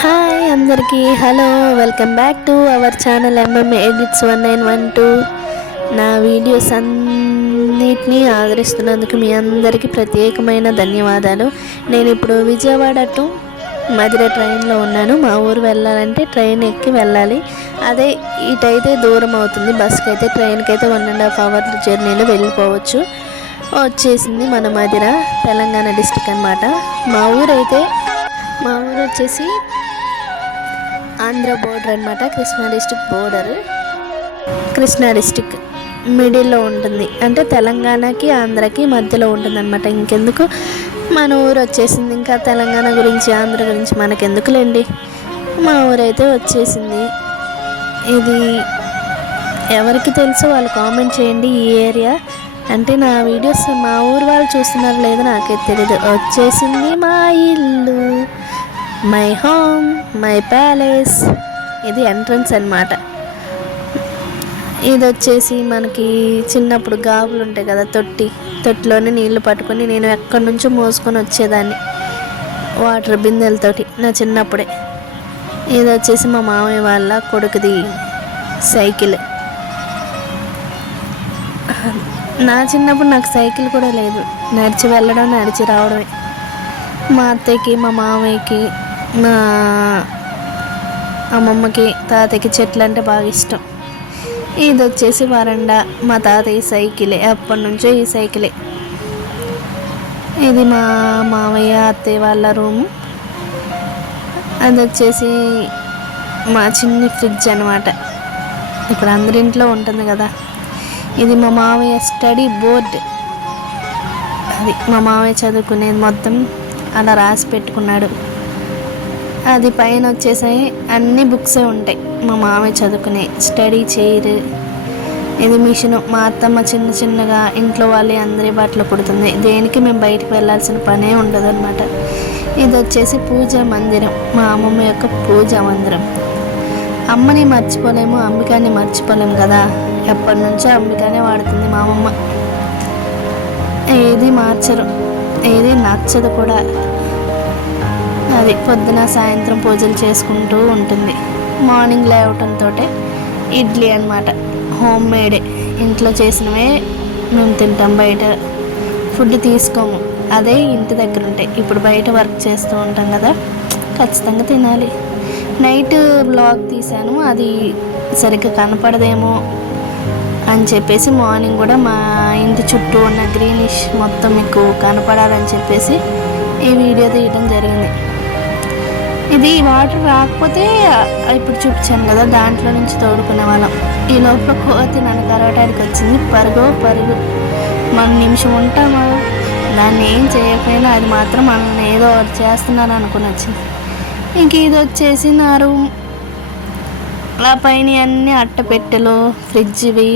Hi అందరికీ hello, welcome back to our channel MMA edits 1912. నా videos అన్నిటినీ ఆదరిస్తున్నందుకు మీ అందరికీ ప్రత్యేకమైన ధన్యవాదాలు. నేను ఇప్పుడు విజయవాడ టు మధుర ట్రైన్లో ఉన్నాను. మా ఊరు వెళ్ళాలంటే ట్రైన్ ఎక్కి వెళ్ళాలి. అదే ఇటైతే దూరం అవుతుంది, బస్కి అయితే ట్రైన్కి అయితే 1.5 అవర్ జర్నీలో వెళ్ళిపోవచ్చు. వచ్చేసింది మన మధుర, తెలంగాణ డిస్టిక్ అన్నమాట. మా ఊరు వచ్చేసి ఆంధ్ర బోర్డర్ అనమాట. Krishna district border, Krishna district మిడిల్లో ఉంటుంది, అంటే తెలంగాణకి ఆంధ్రకి మధ్యలో ఉంటుంది అనమాట. ఇంకెందుకు మన ఊరు వచ్చేసింది, ఇంకా తెలంగాణ గురించి ఆంధ్ర గురించి మనకెందుకులేండి. మా ఊరైతే వచ్చేసింది. ఇది ఎవరికి తెలుసో వాళ్ళు కామెంట్ చేయండి. ఈ ఏరియా అంటే నా వీడియోస్ మా ఊరు వాళ్ళు చూస్తున్నారు లేదో నాకైతే తెలీదు. వచ్చేసింది మా ఇల్లు, మై హోమ్, మై ప్యాలెస్. ఇది ఎంట్రన్స్ అన్నమాట. ఇది వచ్చేసి మనకి చిన్నప్పుడు గాబులు ఉంటాయి కదా, తొట్టిలోనే నీళ్లు పట్టుకొని నేను ఎక్కడి నుంచో మోసుకొని వచ్చేదాన్ని వాటర్ బిందెలతోటి నా చిన్నప్పుడే. ఇది వచ్చేసి మా మామయ్య వాళ్ళ కొడుకుది సైకిల్. నా చిన్నప్పుడు నాకు సైకిల్ కూడా లేదు, నడిచి వెళ్ళడం నడిచి రావడమే. మా అత్తయ్యకి, మా మామయ్యకి, మా అమ్మమ్మకి, తాతయ్యకి చెట్లు అంటే బాగా ఇష్టం. ఇది వచ్చేసి వరండా, మా తాతయ్య సైకిలే, అప్పటి నుంచో ఈ సైకిలే. ఇది మా మామయ్య అత్తయ్య వాళ్ళ రూము. అది వచ్చేసి మా చిన్ని ఫ్రిడ్జ్ అనమాట, ఇప్పుడు అందరింట్లో ఉంటుంది కదా. ఇది మా మామయ్య స్టడీ బోర్డ్, అది మా మామయ్య చదువుకునేది మొత్తం అలా రాసి పెట్టుకున్నాడు. అది పైన వచ్చేసి అన్ని బుక్సే ఉంటాయి మా మామయ్య చదువుకునే. స్టడీ చైర్, ఇది మిషను. మా అత్తమ్మ చిన్న చిన్నగా ఇంట్లో వాళ్ళే అందరి బట్టలు కుడుతుంది, దేనికి మేము బయటకు వెళ్ళాల్సిన పనే ఉండదు అనమాట. ఇది వచ్చేసి పూజా మందిరం, మా అమ్మమ్మ యొక్క పూజా మందిరం. అమ్మని మర్చిపోలేము, అంబికాని మర్చిపోలేము కదా, ఎప్పటి నుంచో అంబికానే వాడుతుంది మా అమ్మమ్మ. ఏది మార్చరు, ఏది నచ్చదు కూడా. అది పొద్దున సాయంత్రం పూజలు చేసుకుంటూ ఉంటుంది. మార్నింగ్ లేవటంతో ఇడ్లీ అనమాట, హోమ్ మేడే, ఇంట్లో చేసినవే మేము తింటాం, బయట ఫుడ్ తీసుకోము. అదే ఇంటి దగ్గర ఉంటాయి. ఇప్పుడు బయట వర్క్ చేస్తూ ఉంటాం కదా, ఖచ్చితంగా తినాలి. నైట్ బ్లాగ్ తీశాను, అది సరిగ్గా కనపడదేమో అని చెప్పేసి మార్నింగ్ కూడా మా ఇంటి చుట్టూ ఉన్న గ్రీనిష్ మొత్తం మీకు కనపడాలని చెప్పేసి ఈ వీడియో తీయడం జరిగింది. ఇది వాటర్ రాకపోతే ఇప్పుడు చూపించాను కదా, దాంట్లో నుంచి తోడుకునే వాళ్ళం. ఈ లోపల కోతి నన్ను కరవటానికి వచ్చింది. పరుగు మనం నిమిషం ఉంటామా, దాన్ని ఏం చేయకపోయినా అది మాత్రం మనల్ని ఏదో చేస్తున్నారు అనుకుని వచ్చింది. ఇంక ఇది వచ్చేసి నా రూమ్. ఆ పైన అన్నీ అట్టపెట్టెలు, ఫ్రిడ్జ్వి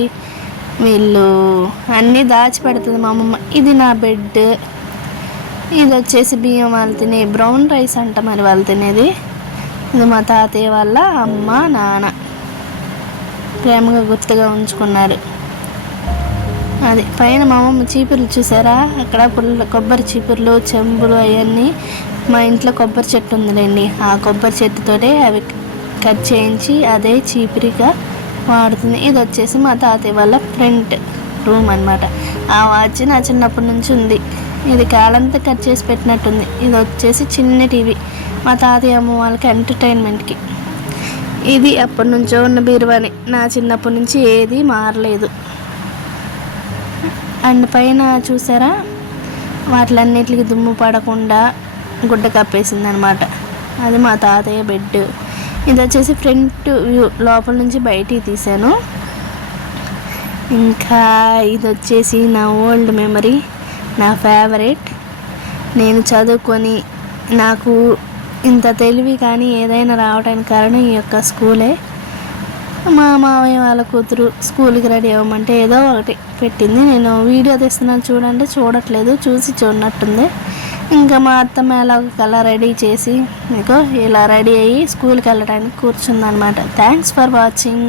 వీళ్ళు అన్నీ దాచిపెడుతుంది మా అమ్మమ్మ. ఇది నా బెడ్. ఇది వచ్చేసి బియ్యం వాళ్ళు తినే బ్రౌన్ రైస్ అంట, మరి వాళ్ళు తినేది. ఇది మా తాతయ్య వాళ్ళ అమ్మ నాన్న ప్రేమగా గుర్తుగా ఉంచుకున్నారు. అది పైన మా అమ్మమ్మ చీపుర్లు చూసారా, అక్కడ కొబ్బరి చీపుర్లు, చెంబులు అవన్నీ. మా ఇంట్లో కొబ్బరి చెట్టు ఉందిలేండి, ఆ కొబ్బరి చెట్టుతోటే అవి కట్ చేయించి అదే చీపురిగా వాడుతుంది. ఇది వచ్చేసి మా తాతయ్య వాళ్ళ ఫ్రంట్ రూమ్ అనమాట. ఆ వాచ్ నా చిన్నప్పటి నుంచి ఉంది, ఇది కాలంతా కట్ చేసి పెట్టినట్టుంది. ఇది వచ్చేసి చిన్న టీవీ, మా తాతయ్య అమ్మ వాళ్ళకి ఎంటర్టైన్మెంట్కి. ఇది అప్పటి నుంచో ఉన్న బీరువాని, నా చిన్నప్పటి నుంచి ఏది మారలేదు. అండ్ పైన చూసారా, వాటిలన్నిటికి దుమ్ము పడకుండా గుడ్డ కప్పేసింది అనమాట. అది మా తాతయ్య బెడ్. ఇది వచ్చేసి ఫ్రంట్ వ్యూ, లోపల నుంచి బయటికి తీసాను. ఇంకా ఇది వచ్చేసి నా ఓల్డ్ మెమరీ, నా ఫేవరెట్. నేను చదువుకొని నాకు ఇంత తెలివి కానీ ఏదైనా రావడానికి కారణం ఈ యొక్క స్కూలే. మా మామయ్య వాళ్ళ కూతురు స్కూల్కి రెడీ అవ్వమంటే ఏదో ఒకటి పెట్టింది. నేను వీడియో తీస్తున్నాను చూడండి, చూడట్లేదు, చూసి చూడనట్టుంది. ఇంకా మా అత్తమ్మ ఎలాగోలా రెడీ చేసి మీకు ఇలా రెడీ అయ్యి స్కూల్కి వెళ్ళడానికి కూర్చుందనమాట. Thanks for watching.